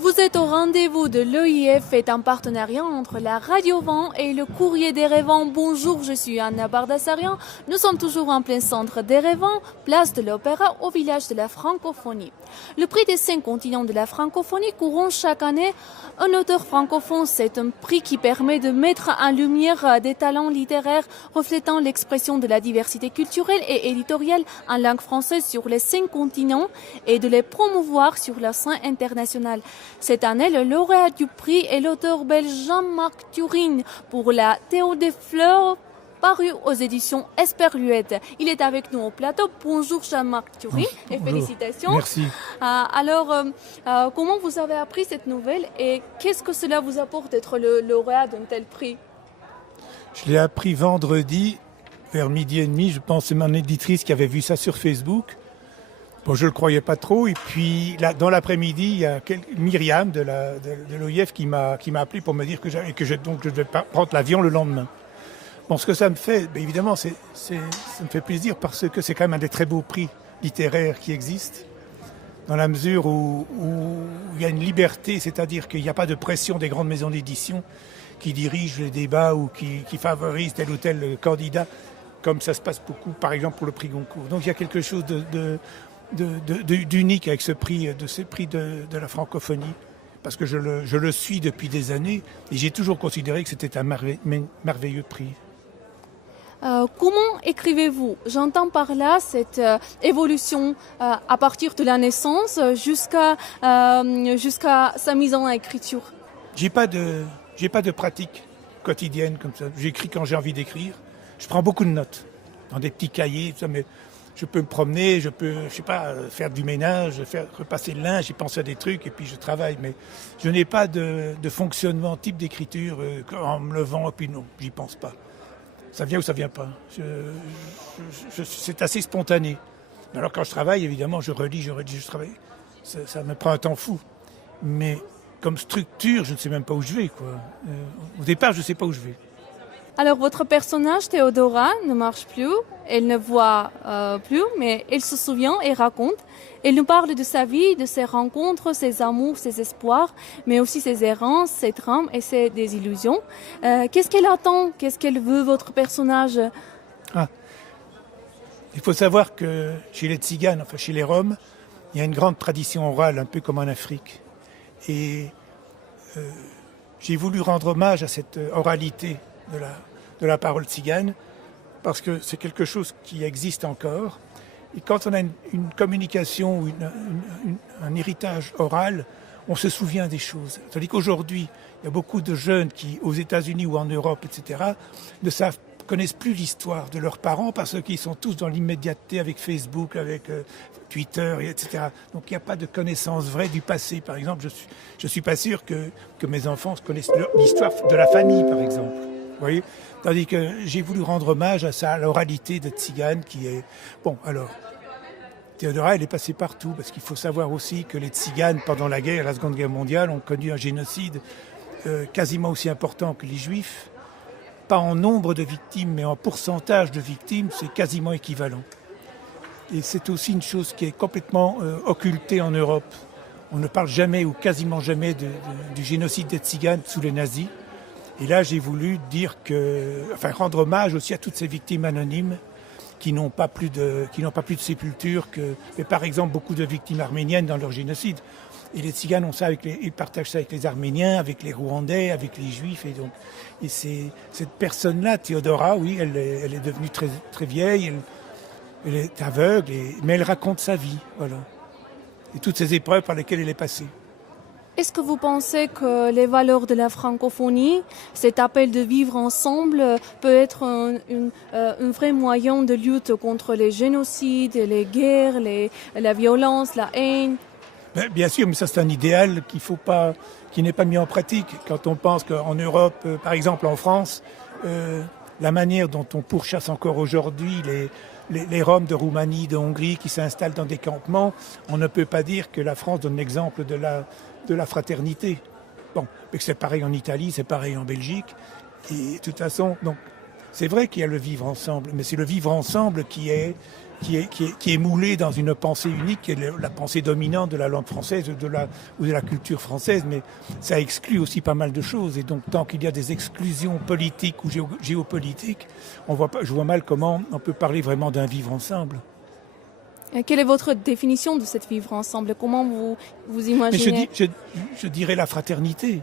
Vous êtes au rendez-vous de l'EIF, est un partenariat entre la Radio Vent et le Courrier d'Erevan. Bonjour, je suis Anna Bardassarian. Nous sommes toujours en plein centre d'Erevan, place de l'Opéra, au village de la francophonie. Le prix des 5 continents de la francophonie couronne chaque année un auteur francophone. C'est un prix qui permet de mettre en lumière des talents littéraires reflétant l'expression de la diversité culturelle et éditoriale en langue française sur les 5 continents et de les promouvoir sur la scène internationale. Cette année, le lauréat du prix est l'auteur belge Jean-Marc Turin pour la Théo des Fleurs, paru aux éditions Esperluette. Il est avec nous au plateau. Bonjour Jean-Marc Turin et félicitations. Merci. Comment vous avez appris cette nouvelle et qu'est-ce que cela vous apporte d'être le lauréat d'un tel prix? Je l'ai appris vendredi vers 12h30. Je pense que c'est mon éditrice qui avait vu ça sur Facebook. Bon, je ne le croyais pas trop. Et puis, là, dans l'après-midi, il y a Myriam de l'OIF qui m'a appelé pour me dire que je devais prendre l'avion le lendemain. Bon, ce que ça me fait, évidemment, ça me fait plaisir parce que c'est quand même un des très beaux prix littéraires qui existent, dans la mesure où il y a une liberté, c'est-à-dire qu'il n'y a pas de pression des grandes maisons d'édition qui dirigent les débats ou qui favorisent tel ou tel candidat, comme ça se passe beaucoup, par exemple, pour le prix Goncourt. Donc, il y a quelque chose d'unique avec ce prix de la francophonie, parce que je le suis depuis des années et j'ai toujours considéré que c'était un merveilleux prix. Comment écrivez-vous? J'entends par là cette évolution à partir de la naissance jusqu'à sa mise en écriture. J'ai pas de pratique quotidienne comme ça. J'écris quand j'ai envie d'écrire. Je prends beaucoup de notes dans des petits cahiers, ça, mais je peux me promener, je peux, faire du ménage, repasser le linge, y penser à des trucs et puis je travaille. Mais je n'ai pas de fonctionnement type d'écriture en me levant et puis non, j'y pense pas. Ça vient ou ça vient pas. C'est assez spontané. Alors quand je travaille, évidemment, je relis, je travaille. Ça me prend un temps fou. Mais comme structure, je ne sais même pas où je vais, quoi. Au départ, je ne sais pas où je vais. Alors votre personnage, Théodora, ne marche plus, elle ne voit plus, mais elle se souvient et raconte. Elle nous parle de sa vie, de ses rencontres, ses amours, ses espoirs, mais aussi ses errances, ses drames et ses désillusions. Qu'est-ce qu'elle attend? Qu'est-ce qu'elle veut, votre personnage? Il faut savoir que chez les Tziganes, enfin chez les Roms, il y a une grande tradition orale, un peu comme en Afrique. Et j'ai voulu rendre hommage à cette oralité de la parole tzigane, parce que c'est quelque chose qui existe encore. Et quand on a une communication ou un héritage oral, on se souvient des choses. Tandis qu'aujourd'hui, il y a beaucoup de jeunes qui, aux États-Unis ou en Europe, etc., ne connaissent plus l'histoire de leurs parents parce qu'ils sont tous dans l'immédiateté avec Facebook, avec Twitter, etc. Donc il n'y a pas de connaissance vraie du passé. Par exemple, je suis pas sûr que mes enfants connaissent l'histoire de la famille, par exemple. Vous voyez? Tandis que j'ai voulu rendre hommage à ça, à l'oralité de Tzigane qui est... Bon, alors, Théodora, elle est passée partout, parce qu'il faut savoir aussi que les Tziganes, pendant la Seconde Guerre mondiale, ont connu un génocide quasiment aussi important que les Juifs. Pas en nombre de victimes, mais en pourcentage de victimes, c'est quasiment équivalent. Et c'est aussi une chose qui est complètement occultée en Europe. On ne parle jamais ou quasiment jamais du génocide des Tziganes sous les nazis. Et là, j'ai voulu rendre hommage aussi à toutes ces victimes anonymes qui n'ont pas plus de sépulture mais par exemple beaucoup de victimes arméniennes dans leur génocide. Et les Tziganes ont ça ils partagent ça avec les Arméniens, avec les Rwandais, avec les Juifs. Et c'est cette personne-là, Théodora, oui, elle est devenue très, très vieille, elle est aveugle, mais elle raconte sa vie, voilà. Et toutes ces épreuves par lesquelles elle est passée. Est-ce que vous pensez que les valeurs de la francophonie, cet appel de vivre ensemble, peut être un vrai moyen de lutte contre les génocides, les guerres, la violence, la haine? Bien sûr, mais ça c'est un idéal qui n'est pas mis en pratique. Quand on pense qu'en Europe, par exemple en France, la manière dont on pourchasse encore aujourd'hui les Roms de Roumanie, de Hongrie qui s'installent dans des campements, on ne peut pas dire que la France donne l'exemple de la fraternité. Bon, mais c'est pareil en Italie, c'est pareil en Belgique. Et de toute façon, donc, c'est vrai qu'il y a le vivre ensemble, mais c'est le vivre ensemble qui est qui est moulée dans une pensée unique, qui est la pensée dominante de la langue française ou de la culture française, mais ça exclut aussi pas mal de choses. Et donc, tant qu'il y a des exclusions politiques ou géopolitiques, je vois mal comment on peut parler vraiment d'un vivre ensemble. Quelle est votre définition de cette vivre ensemble? Comment vous imaginez? Mais je dirais la fraternité.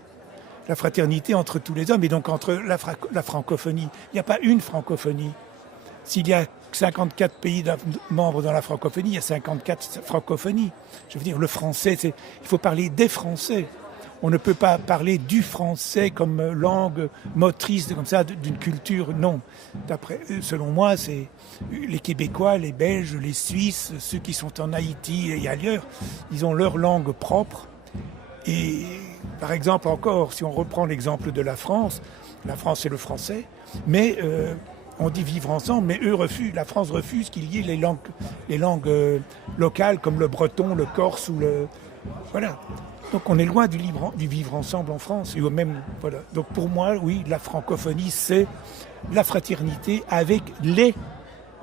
La fraternité entre tous les hommes et donc entre la francophonie. Il n'y a pas une francophonie. S'il y a 54 pays membres dans la francophonie, il y a 54 francophonies. Je veux dire, le français, il faut parler des Français. On ne peut pas parler du français comme langue motrice, comme ça, d'une culture. Non. Selon moi, c'est les Québécois, les Belges, les Suisses, ceux qui sont en Haïti et ailleurs, ils ont leur langue propre. Et par exemple, encore, si on reprend l'exemple de la France c'est le français, mais on dit vivre ensemble, mais la France refuse qu'il y ait les langues locales comme le breton, le corse ou le... Voilà. Donc on est loin du vivre ensemble en France. Et même, voilà. Donc pour moi, oui, la francophonie, c'est la fraternité avec les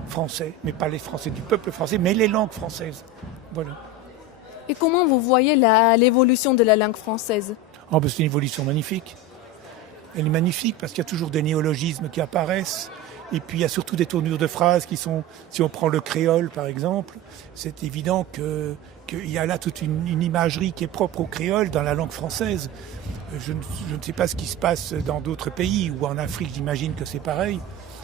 Français, mais pas les Français du peuple français, mais les langues françaises. Voilà. Et comment vous voyez l'évolution de la langue française? C'est une évolution magnifique. Elle est magnifique parce qu'il y a toujours des néologismes qui apparaissent. Et puis il y a surtout des tournures de phrases qui sont, si on prend le créole par exemple, c'est évident qu'il y a là toute une imagerie qui est propre au créole dans la langue française. Je ne sais pas ce qui se passe dans d'autres pays ou en Afrique, j'imagine que c'est pareil.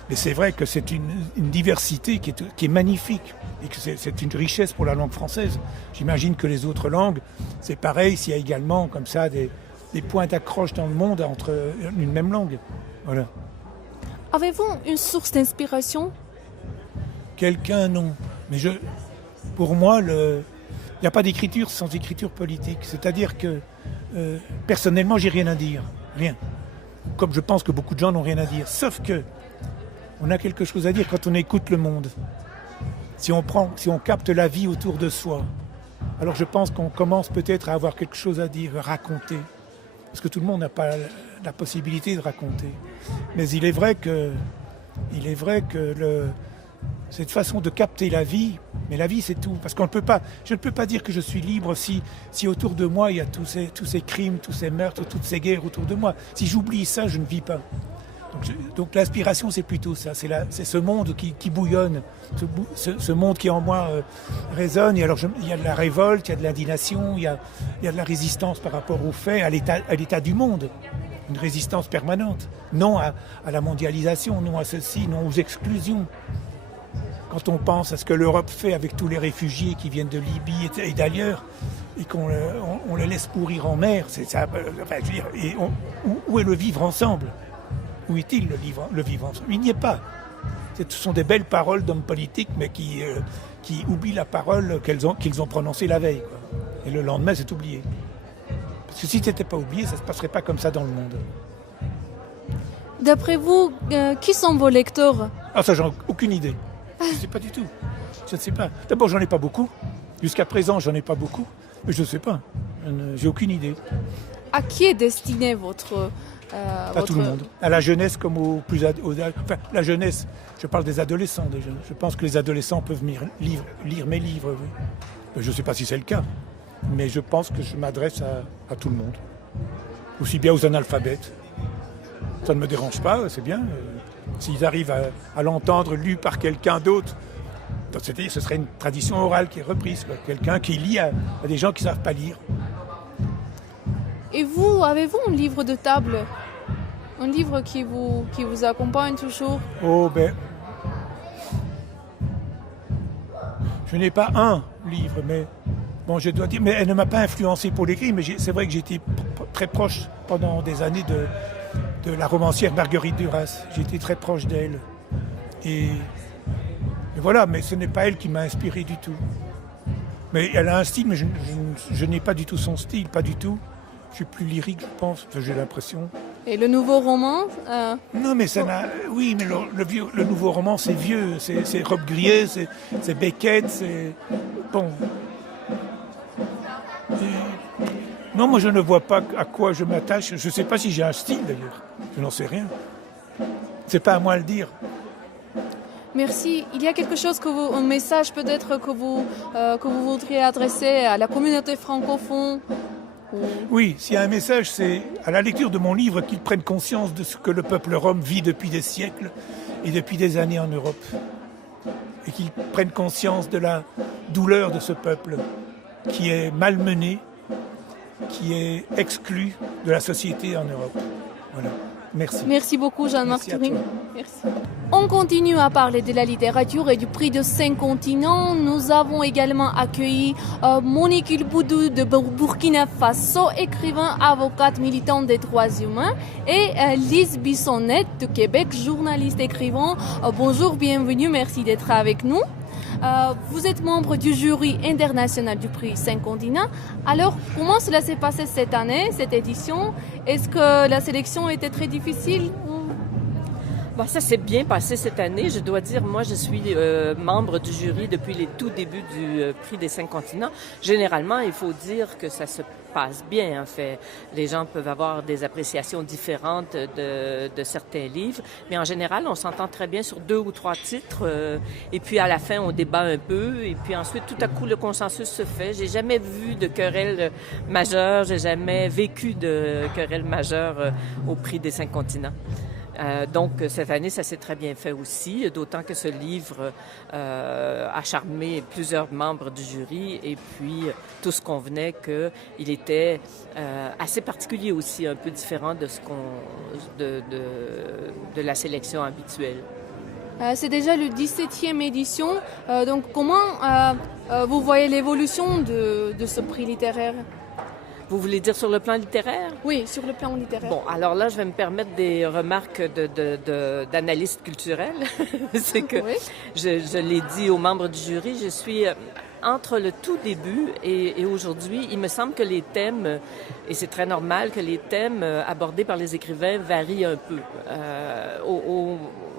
Mais c'est vrai que c'est une diversité qui est magnifique et que c'est une richesse pour la langue française. J'imagine que les autres langues, c'est pareil s'il y a également comme ça des points d'accroche dans le monde entre une même langue. Voilà. Avez-vous une source d'inspiration? Quelqu'un, non. Mais pour moi, il n'y a pas d'écriture sans écriture politique. C'est-à-dire que, personnellement, j'ai rien à dire. Rien. Comme je pense que beaucoup de gens n'ont rien à dire. Sauf que, on a quelque chose à dire quand on écoute le monde. Si on capte la vie autour de soi, alors je pense qu'on commence peut-être à avoir quelque chose à dire, à raconter. Parce que tout le monde n'a pas la possibilité de raconter. Mais il est vrai que cette façon de capter la vie, mais la vie c'est tout. Parce je ne peux pas dire que je suis libre si autour de moi il y a tous ces crimes, tous ces meurtres, toutes ces guerres autour de moi. Si j'oublie ça, je ne vis pas. Donc l'inspiration c'est plutôt ça, c'est ce monde qui bouillonne, ce monde qui en moi résonne. Et alors il y a de la révolte, il y a de l'indignation, il y a de la résistance par rapport aux faits, à l'état du monde. Une résistance permanente, non à la mondialisation, non à ceci, non aux exclusions. Quand on pense à ce que l'Europe fait avec tous les réfugiés qui viennent de Libye et d'ailleurs, et qu'on les laisse pourrir en mer, c'est ça. Enfin, je veux dire, où est le vivre ensemble? Où est-il le vivre ensemble? Il n'y est pas. Ce sont des belles paroles d'hommes politiques, mais qui oublient la parole qu'ils ont prononcée la veille, quoi. Et le lendemain, c'est oublié. Parce que si ce n'était pas oublié, ça ne se passerait pas comme ça dans le monde. D'après vous, qui sont vos lecteurs? Ça, j'en ai aucune idée. Je ne sais pas du tout. Je ne sais pas. D'abord, j'en ai pas beaucoup. Jusqu'à présent, j'en ai pas beaucoup. Mais je ne sais pas. J'ai aucune idée. À qui est destiné votre... Pas tout le monde. À la jeunesse comme enfin, la jeunesse, je parle des adolescents déjà. Je pense que les adolescents peuvent lire mes livres, oui. Je ne sais pas si c'est le cas, mais je pense que je m'adresse à tout le monde. Aussi bien aux analphabètes. Ça ne me dérange pas, c'est bien. S'ils arrivent à l'entendre lu par quelqu'un d'autre, c'est-à-dire ce serait une tradition orale qui est reprise, quoi. Quelqu'un qui lit à des gens qui ne savent pas lire. Et vous, avez-vous un livre de table? Un livre qui vous accompagne toujours? Je n'ai pas un livre, mais bon, je dois dire, mais elle ne m'a pas influencé pour l'écrit, mais c'est vrai que j'étais très proche pendant des années de la romancière Marguerite Duras. J'étais très proche d'elle. Et voilà, mais ce n'est pas elle qui m'a inspiré du tout. Mais elle a un style, mais je n'ai pas du tout son style, pas du tout. Je suis plus lyrique, je pense, j'ai l'impression. Et le nouveau roman Non, mais ça n'a... Oui, mais le nouveau roman, c'est vieux. C'est Robbe-Grillet, c'est Beckett, c'est... Bon. Non, moi, je ne vois pas à quoi je m'attache. Je ne sais pas si j'ai un style, d'ailleurs. Je n'en sais rien. C'est pas à moi de le dire. Merci. Il y a quelque chose un message peut-être que vous voudriez adresser à la communauté francophone? Oui, s'il y a un message, c'est à la lecture de mon livre qu'ils prennent conscience de ce que le peuple rom vit depuis des siècles et depuis des années en Europe. Et qu'ils prennent conscience de la douleur de ce peuple qui est malmené, qui est exclu de la société en Europe. Voilà. Merci. Merci beaucoup, Jean-Marc Merci à Turing. toi. Merci. On continue à parler de la littérature et du prix de 5 continents. Nous avons également accueilli Monique Ilboudou de Burkina Faso, écrivain, avocate, militante des droits humains, et Lise Bissonnette de Québec, journaliste, écrivain. Bonjour, bienvenue, merci d'être avec nous. Vous êtes membre du jury international du prix 5 continents. Alors, comment cela s'est passé cette année, cette édition? Est-ce que la sélection était très difficile? Bon, ça s'est bien passé cette année. Je dois dire, moi, je suis membre du jury depuis les tout débuts du prix des 5 continents. Généralement, il faut dire que ça se passe bien, en fait. Les gens peuvent avoir des appréciations différentes de certains livres, mais en général, on s'entend très bien sur 2 ou 3 titres, et puis à la fin, on débat un peu, et puis ensuite, tout à coup, le consensus se fait. J'ai jamais vu de querelle majeure, j'ai jamais vécu de querelle majeure au prix des 5 continents. Donc, cette année, ça s'est très bien fait aussi, d'autant que ce livre a charmé plusieurs membres du jury et puis tous convenaient qu'il était assez particulier aussi, un peu différent de de la sélection habituelle. C'est déjà le 17e édition, donc comment vous voyez l'évolution de ce prix littéraire? Vous voulez dire sur le plan littéraire? Oui, sur le plan littéraire. Bon, alors là, je vais me permettre des remarques d'analyste culturelle. C'est que, oui. je l'ai dit aux membres du jury, je suis entre le tout début et aujourd'hui, il me semble que les thèmes, et c'est très normal que les thèmes abordés par les écrivains varient un peu.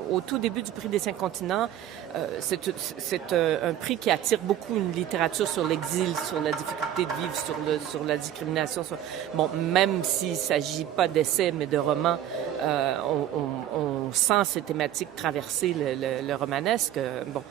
Au tout début du prix des 5 continents, c'est un prix qui attire beaucoup une littérature sur l'exil, sur la difficulté de vivre, sur la discrimination. Bon, même s'il ne s'agit pas d'essais, mais de romans, on sent ces thématiques traverser le romanesque. Bon,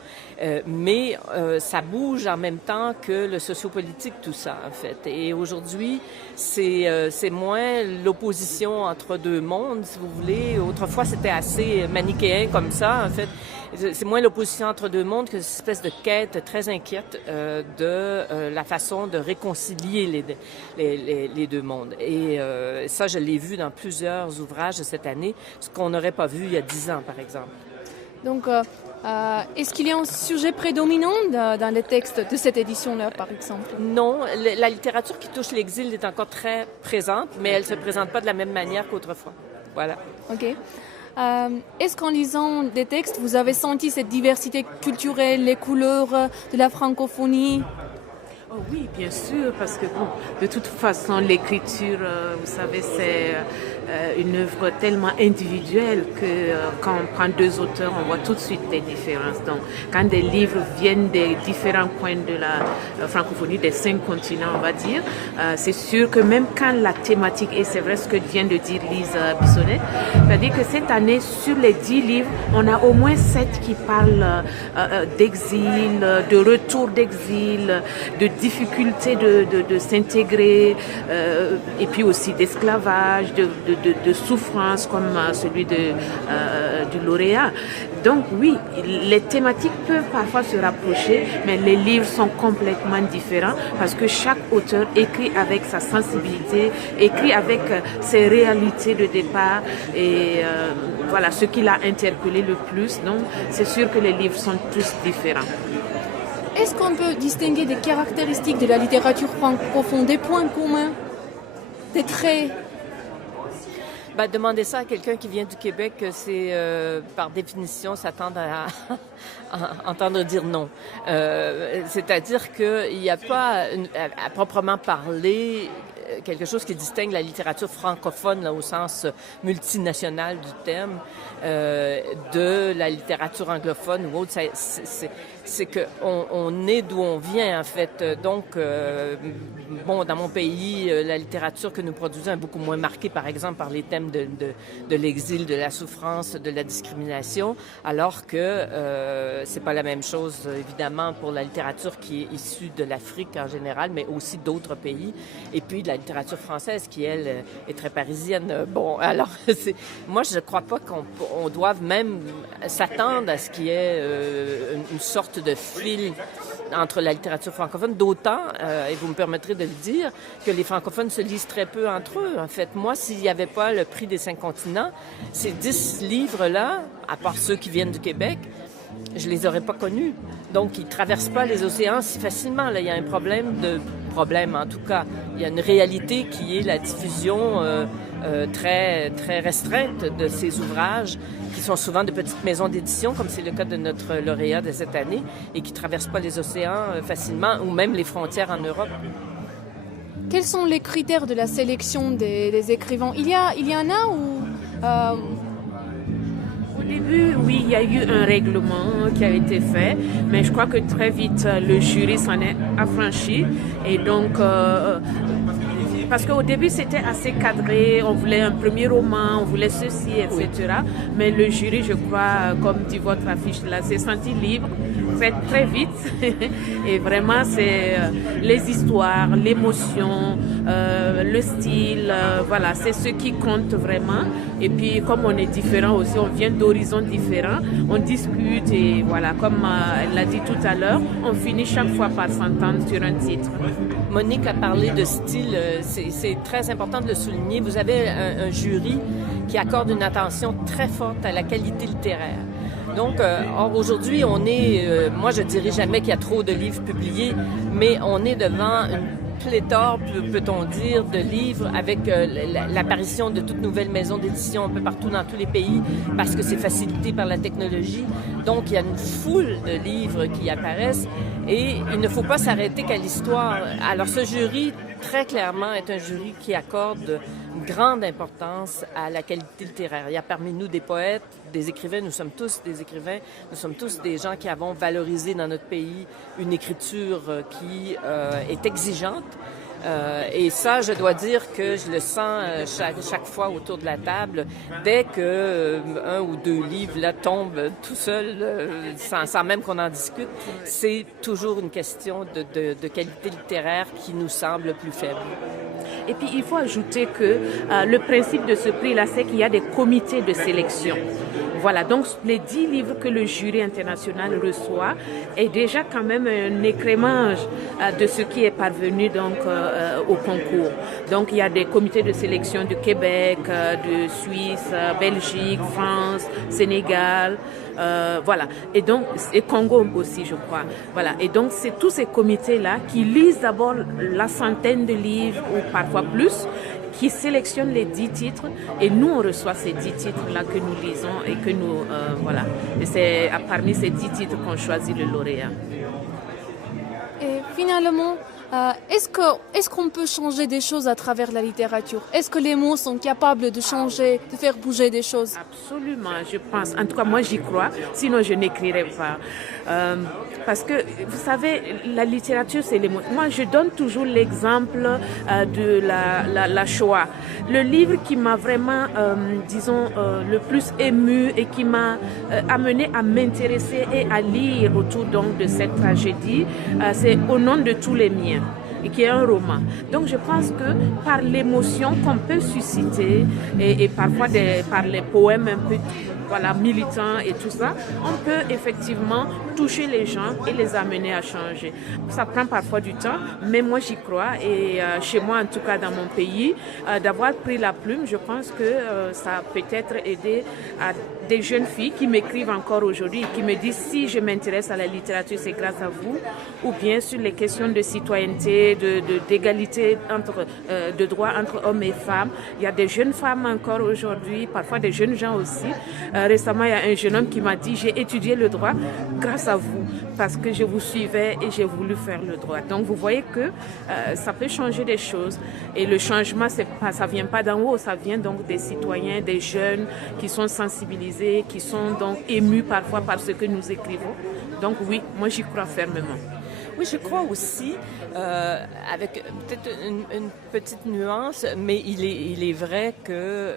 mais ça bouge en même temps que le sociopolitique, tout ça, en fait. Et aujourd'hui, c'est moins l'opposition entre deux mondes, si vous voulez. Autrefois, c'était assez manichéen comme ça, en fait. C'est moins l'opposition entre deux mondes que cette espèce de quête très inquiète de la façon de réconcilier les deux mondes. Et ça, je l'ai vu dans plusieurs ouvrages de cette année, ce qu'on n'aurait pas vu il y a 10 ans, par exemple. Donc, est-ce qu'il y a un sujet prédominant dans les textes de cette édition-là, par exemple? Non, la littérature qui touche l'exil est encore très présente, mais elle ne se présente pas de la même manière qu'autrefois. Voilà. OK. Est-ce qu'en lisant des textes, vous avez senti cette diversité culturelle, les couleurs de la francophonie? Oh oui, bien sûr, parce que bon, de toute façon, l'écriture, vous savez, c'est une œuvre tellement individuelle que quand on prend deux auteurs, on voit tout de suite des différences. Donc, quand des livres viennent des différents coins de la francophonie, des 5 continents, on va dire, c'est sûr que même quand la thématique, et c'est vrai ce que vient de dire Lise Bissonnette, c'est-à-dire que cette année, sur les 10 livres, on a au moins 7 qui parlent d'exil, de retour d'exil, de difficulté de s'intégrer, et puis aussi d'esclavage, de souffrance comme celui du lauréat. Donc oui, les thématiques peuvent parfois se rapprocher, mais les livres sont complètement différents parce que chaque auteur écrit avec sa sensibilité, écrit avec ses réalités de départ et voilà ce qui l'a interpellé le plus. Donc c'est sûr que les livres sont tous différents. Est-ce qu'on peut distinguer des caractéristiques de la littérature francophone, des points communs, des traits? Demander ça à quelqu'un qui vient du Québec, c'est par définition s'attendre à entendre dire non. C'est-à-dire qu'il n'y a pas, à proprement parler, quelque chose qui distingue la littérature francophone, là, au sens multinational du terme, de la littérature anglophone ou autre. C'est qu'on est d'où on vient, en fait. Donc, dans mon pays, la littérature que nous produisons est beaucoup moins marquée, par exemple, par les thèmes de l'exil, de la souffrance, de la discrimination, alors que c'est pas la même chose, évidemment, pour la littérature qui est issue de l'Afrique en général, mais aussi d'autres pays, et puis de la littérature française qui, elle, est très parisienne. Bon, alors, moi, je ne crois pas qu'on doive même s'attendre à ce qu'il y ait une sorte de fil entre la littérature francophone, d'autant, et vous me permettrez de le dire, que les francophones se lisent très peu entre eux. En fait, moi, s'il n'y avait pas le prix des 5 continents, ces 10 livres-là, à part ceux qui viennent du Québec, je les aurais pas connus. Donc, ils traversent pas les océans si facilement. Là, il y a un problème en tout cas. Il y a une réalité qui est la diffusion très, très restreinte de ces ouvrages, qui sont souvent de petites maisons d'édition, comme c'est le cas de notre lauréat de cette année, et qui traversent pas les océans facilement, ou même les frontières en Europe. Quels sont les critères de la sélection des écrivains? Il y en a ou... Au début, oui, il y a eu un règlement qui a été fait, mais je crois que très vite, le jury s'en est affranchi. Et donc, parce qu'au début, c'était assez cadré, on voulait un premier roman, on voulait ceci, etc. Oui. Mais le jury, je crois, comme dit votre affiche là, s'est senti libre très vite. Et vraiment, c'est les histoires, l'émotion, le style, voilà, c'est ce qui compte vraiment. Et puis, comme on est différents aussi, on vient d'horizons différents, on discute et voilà, comme elle l'a dit tout à l'heure, on finit chaque fois par s'entendre sur un titre. Monique a parlé de style, c'est très important de le souligner. Vous avez un jury qui accorde une attention très forte à la qualité littéraire. Donc, aujourd'hui, on est, moi je dirais jamais qu'il y a trop de livres publiés, mais on est devant une pléthore, peut-on dire, de livres avec l'apparition de toutes nouvelles maisons d'édition un peu partout dans tous les pays parce que c'est facilité par la technologie. Donc, il y a une foule de livres qui apparaissent et il ne faut pas s'arrêter qu'à l'histoire. Alors, ce jury, très clairement, est un jury qui accorde une grande importance à la qualité littéraire. Il y a parmi nous des poètes, des écrivains, nous sommes tous des écrivains, nous sommes tous des gens qui avons valorisé dans notre pays une écriture qui est exigeante. Et ça, je dois dire que je le sens chaque fois autour de la table. Dès que un ou deux livres là tombent tout seuls, sans même qu'on en discute, c'est toujours une question de qualité littéraire qui nous semble plus faible. Et puis, il faut ajouter que le principe de ce prix-là, c'est qu'il y a des comités de sélection. Voilà, donc les 10 livres que le jury international reçoit est déjà quand même un écrémage de ce qui est parvenu donc au concours. Donc il y a des comités de sélection du Québec, de Suisse, Belgique, France, Sénégal, voilà. Et donc et Congo aussi, je crois. Voilà. Et donc c'est tous ces comités-là qui lisent d'abord la centaine de livres ou parfois plus, qui sélectionne les 10 titres et nous on reçoit ces 10 titres-là que nous lisons et que nous, voilà. Et c'est parmi ces 10 titres qu'on choisit le lauréat. Et finalement, est-ce qu'on peut changer des choses à travers la littérature? Est-ce que les mots sont capables de changer, de faire bouger des choses? Absolument, je pense. En tout cas, moi j'y crois, sinon je n'écrirais pas. Parce que, vous savez, la littérature, c'est les mots. Moi, je donne toujours l'exemple de la Shoah. Le livre qui m'a vraiment, le plus ému et qui m'a amené à m'intéresser et à lire autour donc de cette tragédie, c'est Au nom de tous les miens, et qui est un roman. Donc je pense que par l'émotion qu'on peut susciter et parfois par les poèmes un peu militants et tout ça, on peut effectivement toucher les gens et les amener à changer. Ça prend parfois du temps, mais moi j'y crois et chez moi en tout cas dans mon pays, d'avoir pris la plume, je pense que ça a peut-être aidé à des jeunes filles qui m'écrivent encore aujourd'hui et qui me disent si je m'intéresse à la littérature c'est grâce à vous, ou bien sur les questions de citoyenneté, d'égalité de droits entre hommes et femmes. Il y a des jeunes femmes encore aujourd'hui, parfois des jeunes gens aussi, Récemment, il y a un jeune homme qui m'a dit, j'ai étudié le droit grâce à vous, parce que je vous suivais et j'ai voulu faire le droit. Donc, vous voyez que ça peut changer des choses. Et le changement, ça vient pas d'en haut, ça vient donc des citoyens, des jeunes qui sont sensibilisés, qui sont donc émus parfois par ce que nous écrivons. Donc oui, moi j'y crois fermement. Oui, je crois aussi, avec peut-être une petite nuance, mais il est vrai que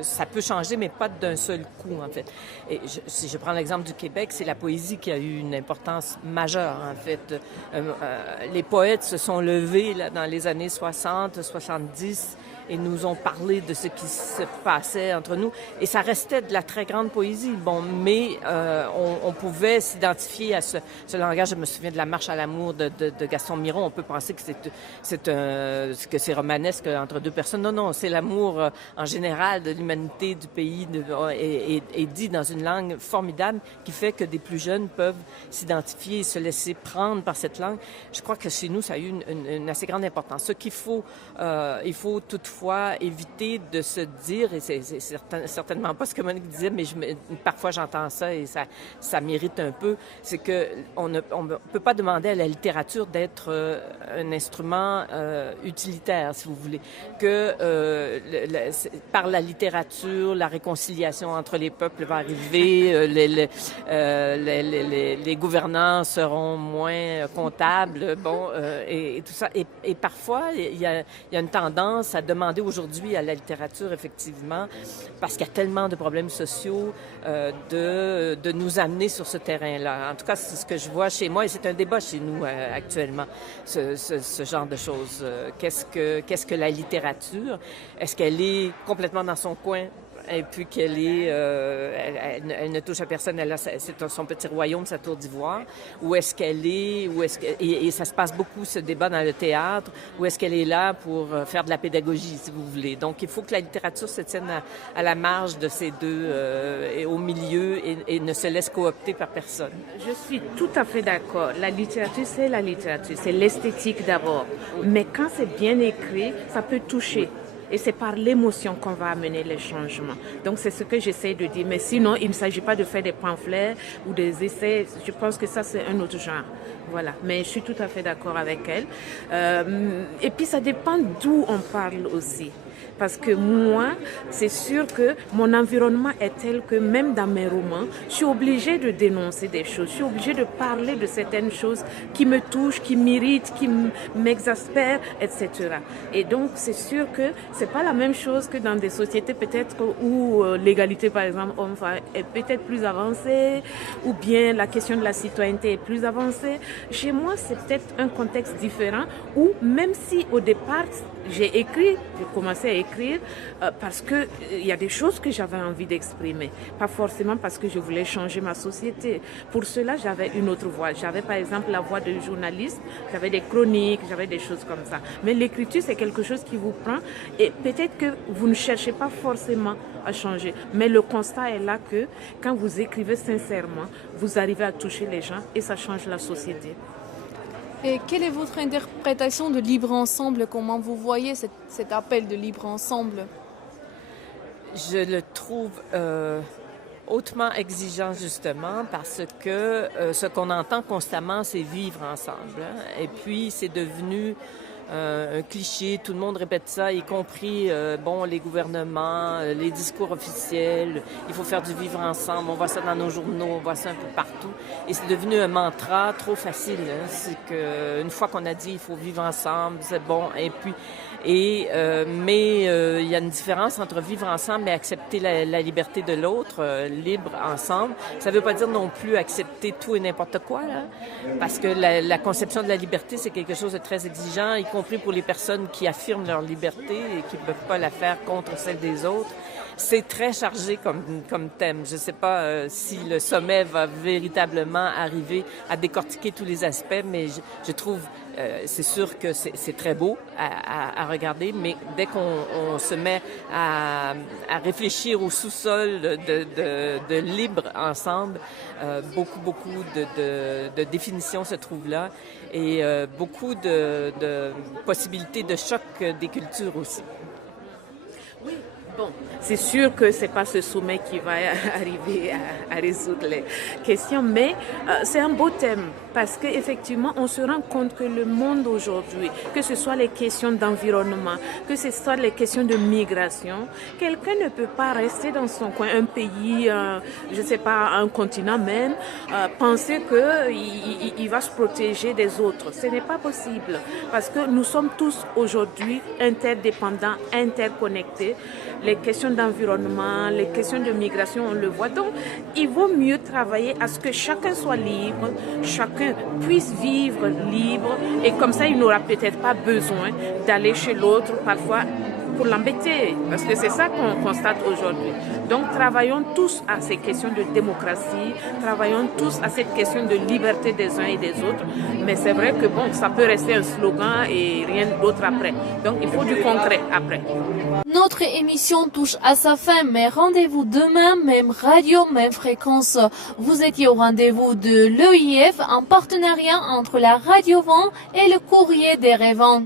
ça peut changer, mais pas d'un seul coup, en fait. Et si je prends l'exemple du Québec, c'est la poésie qui a eu une importance majeure, en fait. Les poètes se sont levés là, dans les années 60, 70, et nous ont parlé de ce qui se passait entre nous. Et ça restait de la très grande poésie. Bon, mais on pouvait s'identifier à ce langage. Je me souviens de la marche à l'amour de Gaston Miron. On peut penser que c'est romanesque entre deux personnes. Non, non, c'est l'amour en général de l'humanité, du pays, et dit dans une langue formidable qui fait que des plus jeunes peuvent s'identifier et se laisser prendre par cette langue. Je crois que chez nous, ça a eu une assez grande importance. Ce qu'il faut, il faut toutefois éviter de se dire, et c'est certainement pas ce que Monique disait, mais parfois j'entends ça et ça m'irrite un peu, c'est que on ne peut pas demander à la littérature d'être un instrument utilitaire, si vous voulez, que par la littérature, la réconciliation entre les peuples va arriver, les gouvernants seront moins comptables, bon, et tout ça. Et parfois, il y a une tendance à demander aujourd'hui à la littérature, effectivement, parce qu'il y a tellement de problèmes sociaux, de nous amener sur ce terrain-là. En tout cas, c'est ce que je vois chez moi, et c'est un débat chez nous actuellement, ce genre de choses. Qu'est-ce que la littérature? Est-ce qu'elle est complètement dans son coin? Et puis qu'elle est, elle ne touche à personne, c'est son petit royaume, sa tour d'ivoire. Où est-ce qu'elle est, et ça se passe beaucoup ce débat dans le théâtre. Où est-ce qu'elle est là pour faire de la pédagogie, si vous voulez. Donc il faut que la littérature se tienne à la marge de ces deux, et au milieu, et ne se laisse coopter par personne. Je suis tout à fait d'accord. La littérature, c'est l'esthétique d'abord. Mais quand c'est bien écrit, ça peut toucher. Et c'est par l'émotion qu'on va amener les changements. Donc c'est ce que j'essaie de dire. Mais sinon, il ne s'agit pas de faire des pamphlets ou des essais. Je pense que ça, c'est un autre genre. Voilà. Mais je suis tout à fait d'accord avec elle. Et puis ça dépend d'où on parle aussi. Parce que moi, c'est sûr que mon environnement est tel que même dans mes romans, je suis obligée de dénoncer des choses, je suis obligée de parler de certaines choses qui me touchent, qui m'irritent, qui m'exaspèrent, etc. Et donc, c'est sûr que c'est pas la même chose que dans des sociétés peut-être où l'égalité, par exemple, homme-femme est peut-être plus avancée, ou bien la question de la citoyenneté est plus avancée. Chez moi, c'est peut-être un contexte différent où même si au départ, j'ai commencé à écrire parce que il y a des choses que j'avais envie d'exprimer, pas forcément parce que je voulais changer ma société. Pour cela, j'avais une autre voix. J'avais par exemple la voix de journaliste, j'avais des chroniques, j'avais des choses comme ça. Mais l'écriture, c'est quelque chose qui vous prend et peut-être que vous ne cherchez pas forcément à changer. Mais le constat est là que quand vous écrivez sincèrement, vous arrivez à toucher les gens et ça change la société. Et quelle est votre interprétation de Libre Ensemble? Comment vous voyez cet appel de Libre Ensemble? Je le trouve hautement exigeant, justement, parce que ce qu'on entend constamment, c'est vivre ensemble. Hein? Et puis, c'est devenu un cliché, tout le monde répète ça, y compris les gouvernements, les discours officiels. Il faut faire du vivre ensemble, on voit ça dans nos journaux, on voit ça un peu partout. Et c'est devenu un mantra trop facile. Hein? C'est qu'une fois qu'on a dit il faut vivre ensemble, c'est bon. Et puis, mais il y a une différence entre vivre ensemble et accepter la liberté de l'autre, libre ensemble. Ça ne veut pas dire non plus accepter tout et n'importe quoi, là, parce que la conception de la liberté, c'est quelque chose de très exigeant, y compris pour les personnes qui affirment leur liberté et qui ne peuvent pas la faire contre celle des autres. C'est très chargé comme thème. Je ne sais pas si le sommet va véritablement arriver à décortiquer tous les aspects, mais je trouve, c'est sûr que c'est très beau à regarder, mais dès qu'on se met à réfléchir au sous-sol de libre ensemble, beaucoup de définitions se trouvent là et beaucoup de possibilités de choc des cultures aussi. Oui, Bon, c'est sûr que c'est pas ce sommet qui va arriver à résoudre les questions, mais c'est un beau thème parce qu'effectivement, on se rend compte que le monde aujourd'hui, que ce soit les questions d'environnement, que ce soit les questions de migration, quelqu'un ne peut pas rester dans son coin, un pays, je ne sais pas, un continent même, penser qu'il va se protéger des autres. Ce n'est pas possible parce que nous sommes tous aujourd'hui interdépendants, interconnectés. Les questions d'environnement, les questions de migration, on le voit. Donc, il vaut mieux travailler à ce que chacun soit libre, chacun puisse vivre libre et comme ça, il n'aura peut-être pas besoin d'aller chez l'autre parfois pour l'embêter, parce que c'est ça qu'on constate aujourd'hui. Donc, travaillons tous à ces questions de démocratie, travaillons tous à cette question de liberté des uns et des autres, mais c'est vrai que bon, ça peut rester un slogan et rien d'autre après. Donc, il faut du concret après. Notre émission touche à sa fin, mais rendez-vous demain, même radio, même fréquence. Vous étiez au rendez-vous de l'EIF en partenariat entre la Radio Vent et le Courrier des Rêvants.